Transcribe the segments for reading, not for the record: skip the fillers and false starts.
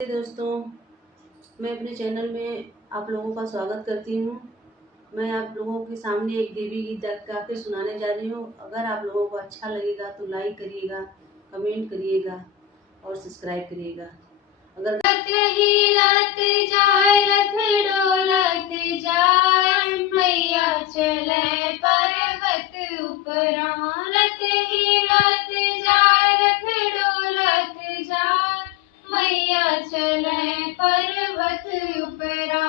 दोस्तों, मैं अपने चैनल में आप लोगों का स्वागत करती हूँ। मैं आप लोगों के सामने एक देवी गीत गा के सुनाने जा रही हूँ। अगर आप लोगों को अच्छा लगेगा तो लाइक करिएगा, कमेंट करिएगा और सब्सक्राइब करिएगा। अगर रथ हिलत जाए, रथ डोलत जाए, मैया चले पर्वत उपरा। रथ हिलत जाए, रथ डोलत जाए, मैया चले पर्वत उपरा।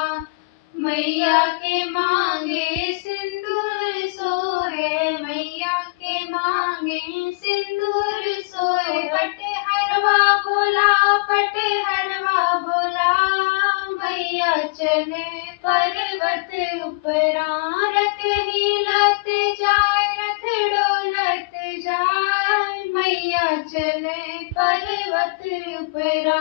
मैया के मांगे सिंदूर सोहे, मैया के मांगे सिंदूर सोहे। पटे हरवा बोला, पटे हरवा बोला, मैया चले पर्वत उपरा। रथ हिलत जाए, रथ डोलत जाए, मैया चले पर्वत उपरा।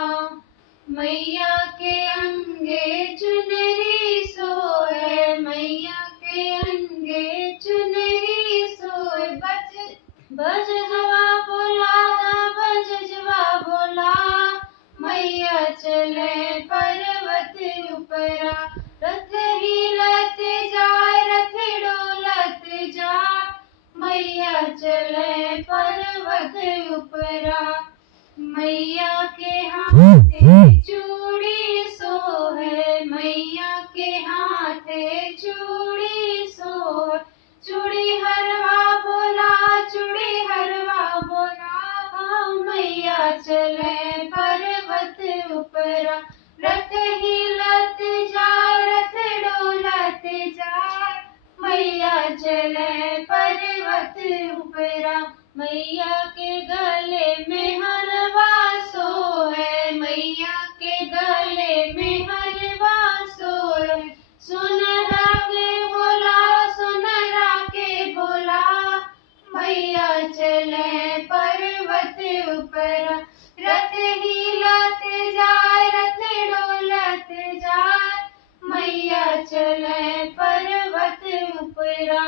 मैया के अंगे चुनरी सोए, मैया के अंगे चुनरी सोए। बजवा बोला, बजवा बोला, मैया चले पर्वत उपरा। रथ हिलत जाए, रथ डोलत जाए, मैया चले पर्वत उपरा। मैया के हाथे चूड़ी सोहे, मैया के हाथे चूड़ी सोहे। चूड़ी हरवा बोला, चूड़ी हरवा बोला, मैया चले पर्वत उपरा। रथ हिलत जाए, रथ डोलत जाए, मैया चले पर्वत उपरा। मैया के गले में हरवा सोए, मैया के गले में हरवा सोए। सुनरा के बोला, सुनरा के बोला, मैया चले पर्वत उपरा। रथ हिलत जाए, रथ डोलत जाए, मैया चले पर्वत उपरा।